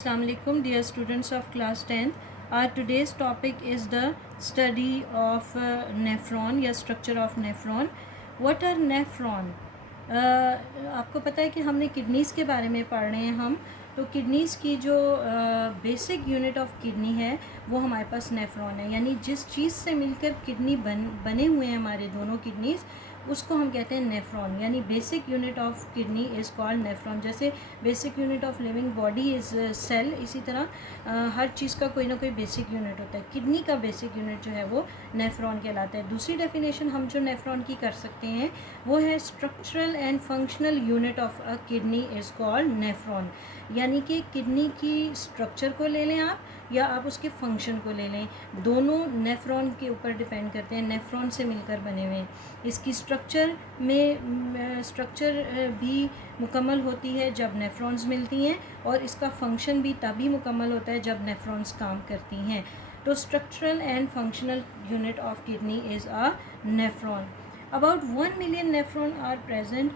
Assalamualaikum dear students of class 10th. Our today's topic is the study of nephron या structure of nephron. What are nephron? आपको पता है कि हमने kidneys के बारे में पढ़ रहे हैं हम तो किडनीज़ की जो बेसिक यूनिट ऑफ किडनी है वो हमारे पास नेफ्रॉन है, यानी जिस चीज़ से मिलकर किडनी बने हुए हैं हमारे दोनों किडनीज़ उसको हम कहते हैं नेफ्रॉन, यानी basic unit of kidney is called nephron. जैसे basic unit of living body is cell, इसी तरह हर चीज़ का कोई ना कोई बेसिक यूनिट होता है। किडनी का बेसिक यूनिट जो है वो नेफ्रॉन कहलाता है। दूसरी डेफिनेशन हम जो नेफ्रॉन की कर सकते हैं वो है structural and functional unit of a kidney is called nephron, यानी कि किडनी की स्ट्रक्चर को ले लें आप या आप उसके फंक्शन को ले लें, दोनों नेफ्रॉन के ऊपर डिपेंड करते हैं, नेफ्रॉन से मिलकर बने हुए हैं। इसकी स्ट्रक्चर भी मुकम्मल होती है जब नेफ्रॉन्स मिलती हैं और इसका फंक्शन भी तभी मुकम्मल होता है जब नेफ्रॉन्स काम करती हैं। तो structural and functional unit of kidney is a nephron. About 1 million nephron are present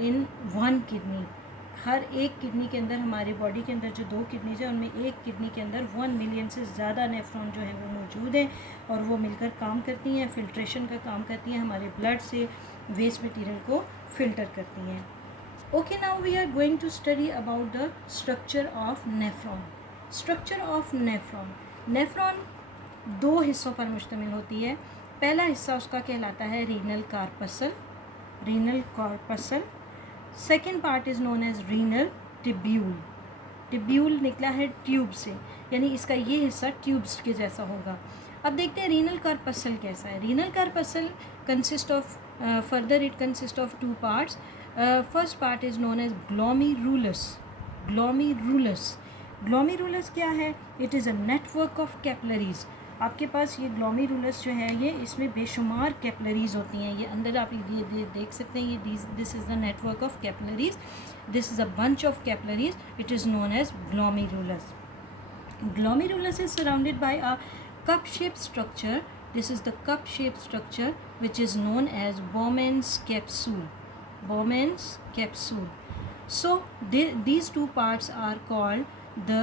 in one kidney. हर एक किडनी के अंदर, हमारे बॉडी के अंदर जो 2 किडनीज हैं उनमें एक किडनी के अंदर 1 मिलियन से ज़्यादा नेफ्रॉन जो है वो मौजूद हैं और वो मिलकर काम करती हैं, फिल्ट्रेशन का काम करती हैं, हमारे ब्लड से वेस्ट मटेरियल को फ़िल्टर करती हैं। Okay, now we are going to study about the structure of nephron. Structure of nephron, nephron 2 हिस्सों पर मुश्तमिल होती है। पहला हिस्सा उसका कहलाता है renal corpuscle, renal corpuscle. Second part is known as renal tubule. Tubule निकला है ट्यूब से, यानी इसका ये हिस्सा ट्यूब्स के जैसा होगा। अब देखते हैं रीनल कार्पसल कैसा है। Renal corpuscle consist of further it consist of 2 parts. First part is known as glomerulus. Glomerulus, glomerulus क्या है? It is a network of capillaries. आपके पास ये ग्लोमेरुलस जो है ये इसमें बेशुमार कैपिलरीज होती हैं। ये अंदर आप ये देख सकते हैं, ये this is the network of capillaries, this is a bunch of capillaries, it is known as glomerulus. Glomerulus is surrounded by a cup-shaped structure. This is the cup-shaped structure which is known as Bowman's capsule. Bowman's capsule. So these 2 parts are called the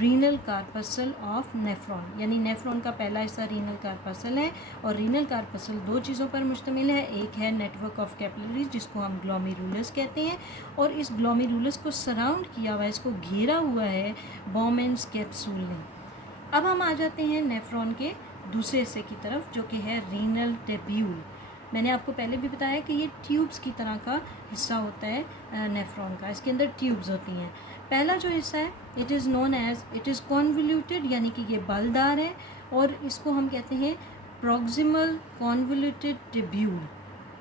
renal corpuscle of nephron, यानी nephron का पहला हिस्सा renal corpuscle है और renal corpuscle 2 चीज़ों पर मुश्तमिल है। एक है नेटवर्क ऑफ कैपिलरीज जिसको हम ग्लोमेरुलस कहते हैं और इस ग्लोमेरुलस को सराउंड किया हुआ है, इसको घेरा हुआ है बॉमेन्स कैप्सूल ने। अब हम आ जाते हैं नेफ्रॉन के दूसरे हिस्से की तरफ जो कि है रीनल टेब्यूल। मैंने आपको पहले भी बताया कि ये ट्यूब्स की तरह का हिस्सा होता है नेफ्रॉन का, इसके अंदर ट्यूब्स होती हैं। पहला जो हिस्सा है it is known as, it is convoluted, यानी कि ये बलदार है और इसको हम कहते हैं proximal convoluted tubule.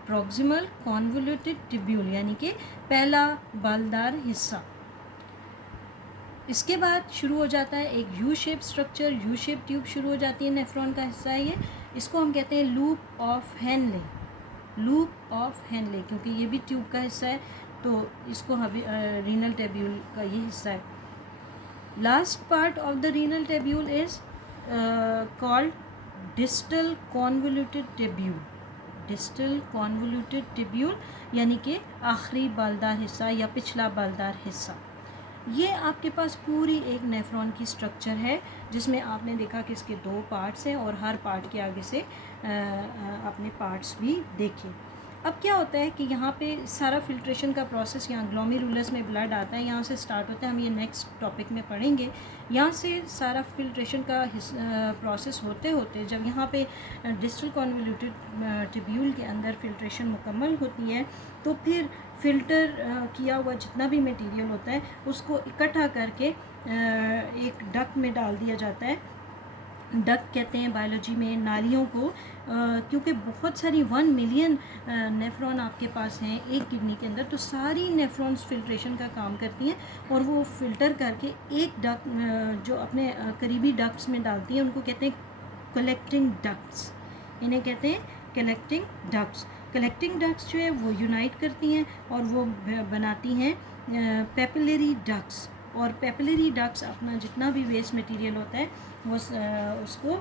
Proximal convoluted tubule यानी कि पहला बलदार हिस्सा। इसके बाद शुरू हो जाता है एक U shape structure, U shape tube शुरू हो जाती है, नेफ्रॉन का हिस्सा है ये। इसको हम कहते हैं loop of Henle. Loop of Henle, क्योंकि ये भी ट्यूब का हिस्सा है तो इसको हम रीनल टेब्यूल का ये हिस्सा है। Last part of the renal tubule is called distal convoluted tubule. Distal convoluted tubule यानी कि आखिरी बालदार हिस्सा या पिछला बालदार हिस्सा। ये आपके पास पूरी एक नेफ्रॉन की स्ट्रक्चर है जिसमें आपने देखा कि इसके 2 पार्ट्स हैं और हर पार्ट के आगे से आपने पार्ट्स भी देखे। अब क्या होता है कि यहाँ पे सारा फिल्ट्रेशन का प्रोसेस, यहाँ ग्लोमेरुलस में ब्लड आता है, यहाँ से स्टार्ट होता है, हम ये नेक्स्ट टॉपिक में पढ़ेंगे। यहाँ से सारा फिल्ट्रेशन का प्रोसेस होते होते जब यहाँ पे डिस्टल कॉन्वोल्यूटेड टिब्यूल के अंदर फिल्ट्रेशन मुकम्मल होती है तो फिर फ़िल्टर किया हुआ जितना भी मटेरियल होता है उसको इकट्ठा करके एक डक में डाल दिया जाता है। डक कहते हैं बायोलॉजी में नालियों को, क्योंकि बहुत सारी 1 मिलियन नेफ्रॉन आपके पास हैं एक किडनी के अंदर, तो सारी नेफ्रॉन्स फिल्ट्रेशन का काम करती हैं और वो फ़िल्टर करके एक डक जो अपने करीबी डक्ट्स में डालती हैं उनको कहते हैं कलेक्टिंग डक्ट्स। इन्हें कहते हैं कलेक्टिंग डक्ट्स। कलेक्टिंग डक्ट्स जो है वो यूनाइट करती हैं और वो बनाती हैं पेपिलरी डक्ट्स, और पेपिलरी डक्ट्स अपना जितना भी वेस्ट मटेरियल होता है वो उसको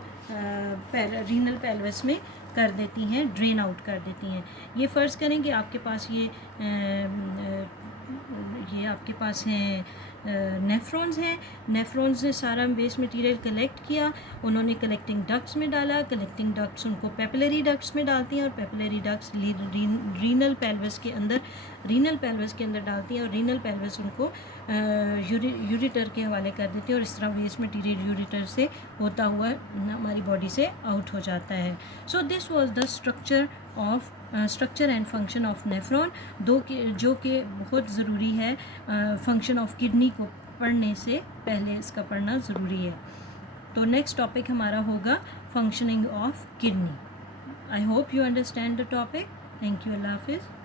रीनल पेल्विस में कर देती हैं, ड्रेन आउट कर देती हैं। ये फ़र्ज़ करें कि आपके पास ये आपके पास हैं नेफ्रॉन्स हैं। नेफ्रॉन्स ने सारा वेस्ट मटेरियल कलेक्ट किया, उन्होंने कलेक्टिंग डक्ट्स में डाला, कलेक्टिंग डक्ट्स उनको पेपिलरी डक्ट्स में डालती हैं और पेपिलरी डक्ट्स रीनल पेल्विस के अंदर डालती हैं और रीनल पेल्विस उनको यूरिटर के हवाले कर देती है और इस तरह वेस्ट मटेरियल यूरिटर से होता हुआ हमारी बॉडी से आउट हो जाता है। So this was the structure and function of nephron, जो कि बहुत ज़रूरी है। फंक्शन ऑफ किडनी को पढ़ने से पहले इसका पढ़ना ज़रूरी है। तो नेक्स्ट टॉपिक हमारा होगा functioning of kidney. I hope you understand the topic. Thank you. अल्लाह हाफिज़।